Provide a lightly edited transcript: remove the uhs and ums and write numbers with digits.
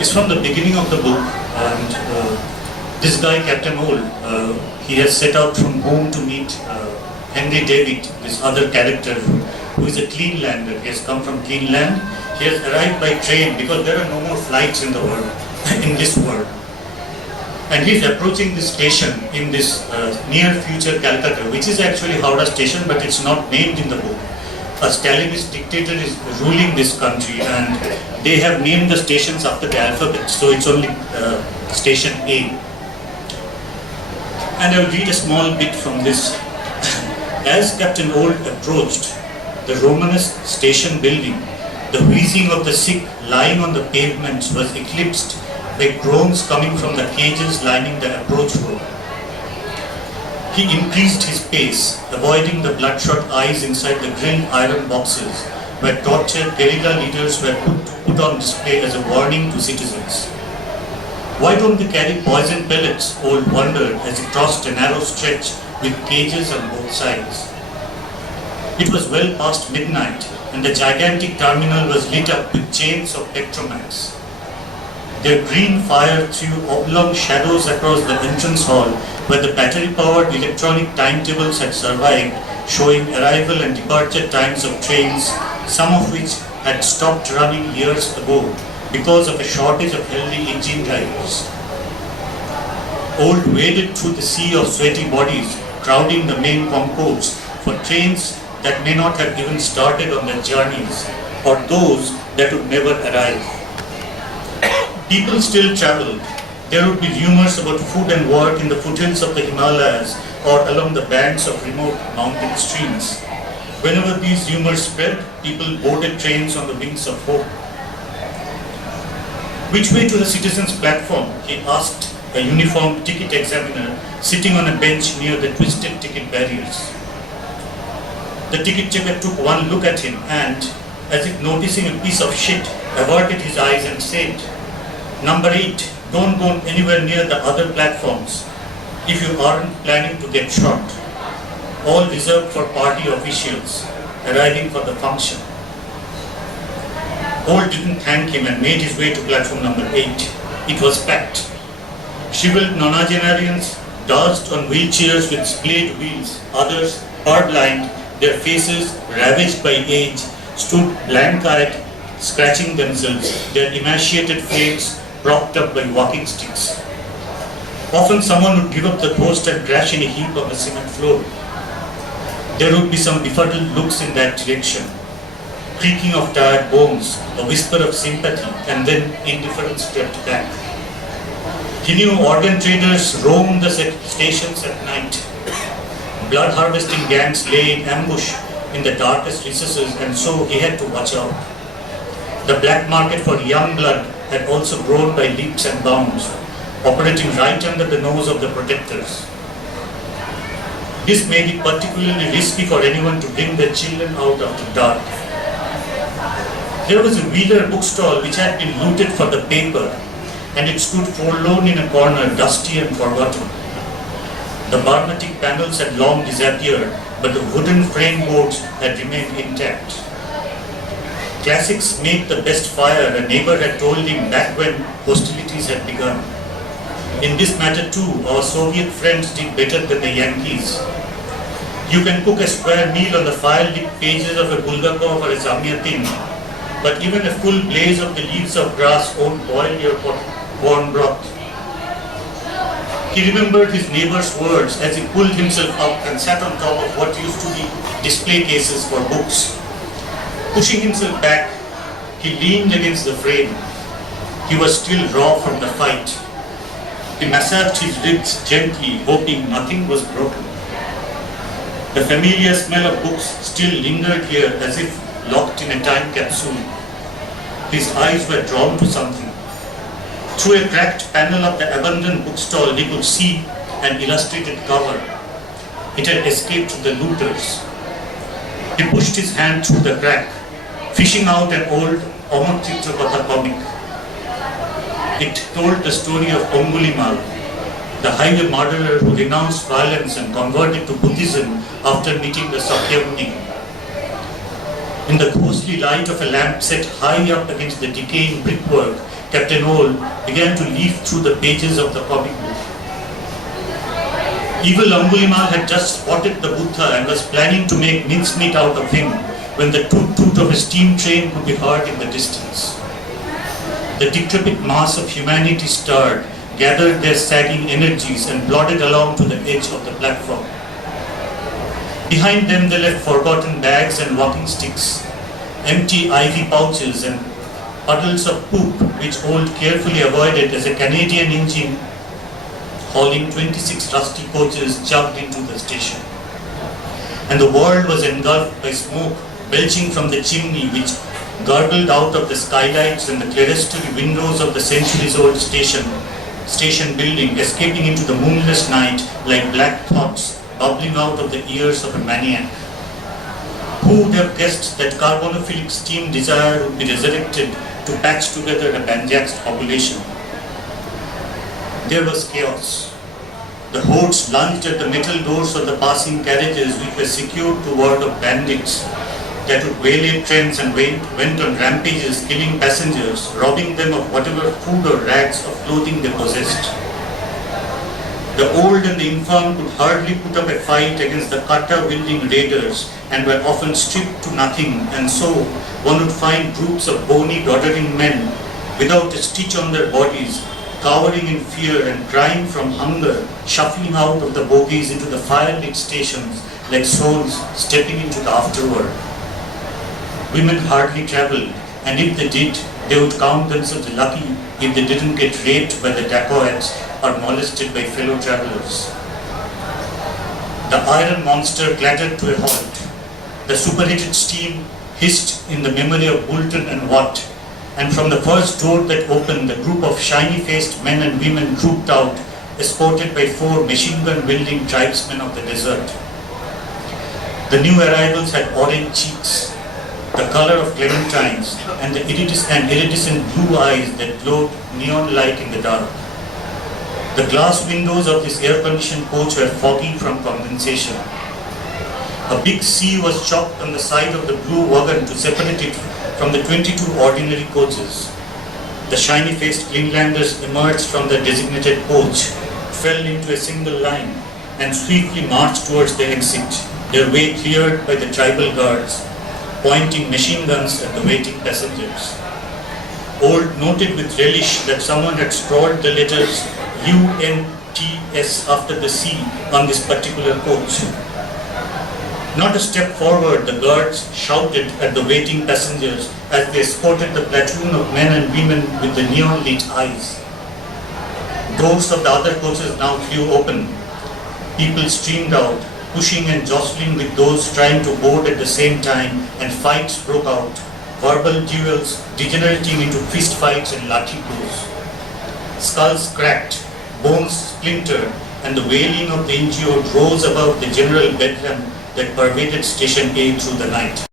is from the beginning of the book, and this guy, Captain Old, he has set out from home to meet Henry David, this other character who is a Cleanlander. He has come from Cleanland. He has arrived by train because there are no more flights in the world, in this world. And he is approaching this station in this near future Calcutta, which is actually Howrah station, but it's not named in the book. A Stalinist dictator is ruling this country, and they have named the stations after the alphabet, so it's only station A. And I'll read a small bit from this. As Captain Old approached the Romanesque station building, the wheezing of the sick lying on the pavements was eclipsed by groans coming from the cages lining the approach road. He increased his pace, avoiding the bloodshot eyes inside the grilled iron boxes where tortured guerrilla leaders were put on display as a warning to citizens. Why don't they carry poison pellets? Old wondered as he crossed a narrow stretch with cages on both sides. It was well past midnight, and the gigantic terminal was lit up with chains of Petromax. Their green fire threw oblong shadows across the entrance hall where the battery-powered electronic timetables had survived, showing arrival and departure times of trains, some of which had stopped running years ago because of a shortage of healthy engine drivers. Old waded through the sea of sweaty bodies crowding the main concourse for trains that may not have even started on their journeys, or those that would never arrive. People still traveled. There would be rumors about food and work in the foothills of the Himalayas or along the banks of remote mountain streams. Whenever these rumors spread, people boarded trains on the wings of hope. Which way to the citizens' platform? He asked a uniformed ticket examiner sitting on a bench near the twisted ticket barriers. The ticket checker took one look at him and, as if noticing a piece of shit, averted his eyes and said, "Number 8, don't go anywhere near the other platforms if you aren't planning to get shot. All reserved for party officials arriving for the function." Old didn't thank him and made his way to platform number 8. It was packed. Shriveled nonagenarians dodged on wheelchairs with splayed wheels. Others, hard-lined, their faces ravaged by age, stood blank-eyed, scratching themselves, their emaciated frames propped up by walking sticks. Often someone would give up the post and crash in a heap on the cement floor. There would be some befuddled looks in that direction, creaking of tired bones, a whisper of sympathy, and then indifference crept back. He knew organ traders roamed the stations at night. Blood harvesting gangs lay in ambush in the darkest recesses, and so he had to watch out. The black market for young blood had also grown by leaps and bounds, operating right under the nose of the protectors. This made it particularly risky for anyone to bring their children out after dark. There was a Wheeler bookstall which had been looted for the paper, and it stood forlorn in a corner, dusty and forgotten. The barmatic panels had long disappeared, but the wooden frame boards had remained intact. Classics make the best fire, a neighbor had told him back when hostilities had begun. In this matter too, our Soviet friends did better than the Yankees. You can cook a square meal on the file-lit pages of a Bulgakov or a Zamyatin, but even a full blaze of the leaves of grass won't boil your corn broth. He remembered his neighbor's words as he pulled himself up and sat on top of what used to be display cases for books. Pushing himself back, he leaned against the frame. He was still raw from the fight. He massaged his ribs gently, hoping nothing was broken. The familiar smell of books still lingered here as if locked in a time capsule. His eyes were drawn to something. Through a cracked panel of the abandoned bookstall, he could see an illustrated cover. It had escaped the looters. He pushed his hand through the crack, fishing out an old Amar Chitrapada comic. It told the story of Ongulimal, the highway murderer who renounced violence and converted to Buddhism after meeting the Sakyamuni. In the ghostly light of a lamp set high up against the decaying brickwork, Captain Ole began to leaf through the pages of the comic book. Evil Angulimal had just spotted the Buddha and was planning to make mincemeat out of him when the toot-toot of a steam train could be heard in the distance. The decrepit mass of humanity stirred, gathered their sagging energies and plodded along to the edge of the platform. Behind them they left forgotten bags and walking sticks, empty ivy pouches and puddles of poop which Old carefully avoided as a Canadian engine hauling 26 rusty coaches chugged into the station. And the world was engulfed by smoke belching from the chimney which gurgled out of the skylights and the clerestory windows of the centuries-old station building, escaping into the moonless night like black thoughts bubbling out of the ears of a maniac. Who would have guessed that carbonophilic steam desire would be resurrected to patch together a banjaxed population? There was chaos. The hordes lunged at the metal doors of the passing carriages which were secured to ward of bandits that would waylay trains and went on rampages, killing passengers, robbing them of whatever food or rags of clothing they possessed. The old and the infirm could hardly put up a fight against the kata-wielding raiders and were often stripped to nothing, and so one would find groups of bony, doddering men without a stitch on their bodies, cowering in fear and crying from hunger, shuffling out of the bogies into the fire-lit stations like souls stepping into the afterworld. Women hardly travelled, and if they did, they would count themselves lucky if they didn't get raped by the dacoits or molested by fellow travellers. The iron monster clattered to a halt. The superheated steam hissed in the memory of Boulton and Watt, and from the first door that opened, the group of shiny-faced men and women trooped out, escorted by 4 machine-gun-wielding tribesmen of the desert. The new arrivals had orange cheeks, the color of clementines, and iridescent blue eyes that glowed neon-like in the dark. The glass windows of this air-conditioned coach were foggy from condensation. A big C was chalked on the side of the blue wagon to separate it from the 22 ordinary coaches. The shiny-faced Greenlanders emerged from the designated coach, fell into a single line, and swiftly marched towards the exit, their way cleared by the tribal guards, pointing machine guns at the waiting passengers. Old noted with relish that someone had scrawled the letters UNTS after the C on this particular coach. Not a step forward, the guards shouted at the waiting passengers as they escorted the platoon of men and women with the neon-lit eyes. Doors of the other coaches now flew open. People streamed out, pushing and jostling with those trying to board at the same time, and fights broke out, verbal duels degenerating into fist fights and lathi blows. Skulls cracked, bones splintered, and the wailing of the injured rose above the general bedlam that pervaded Station A through the night.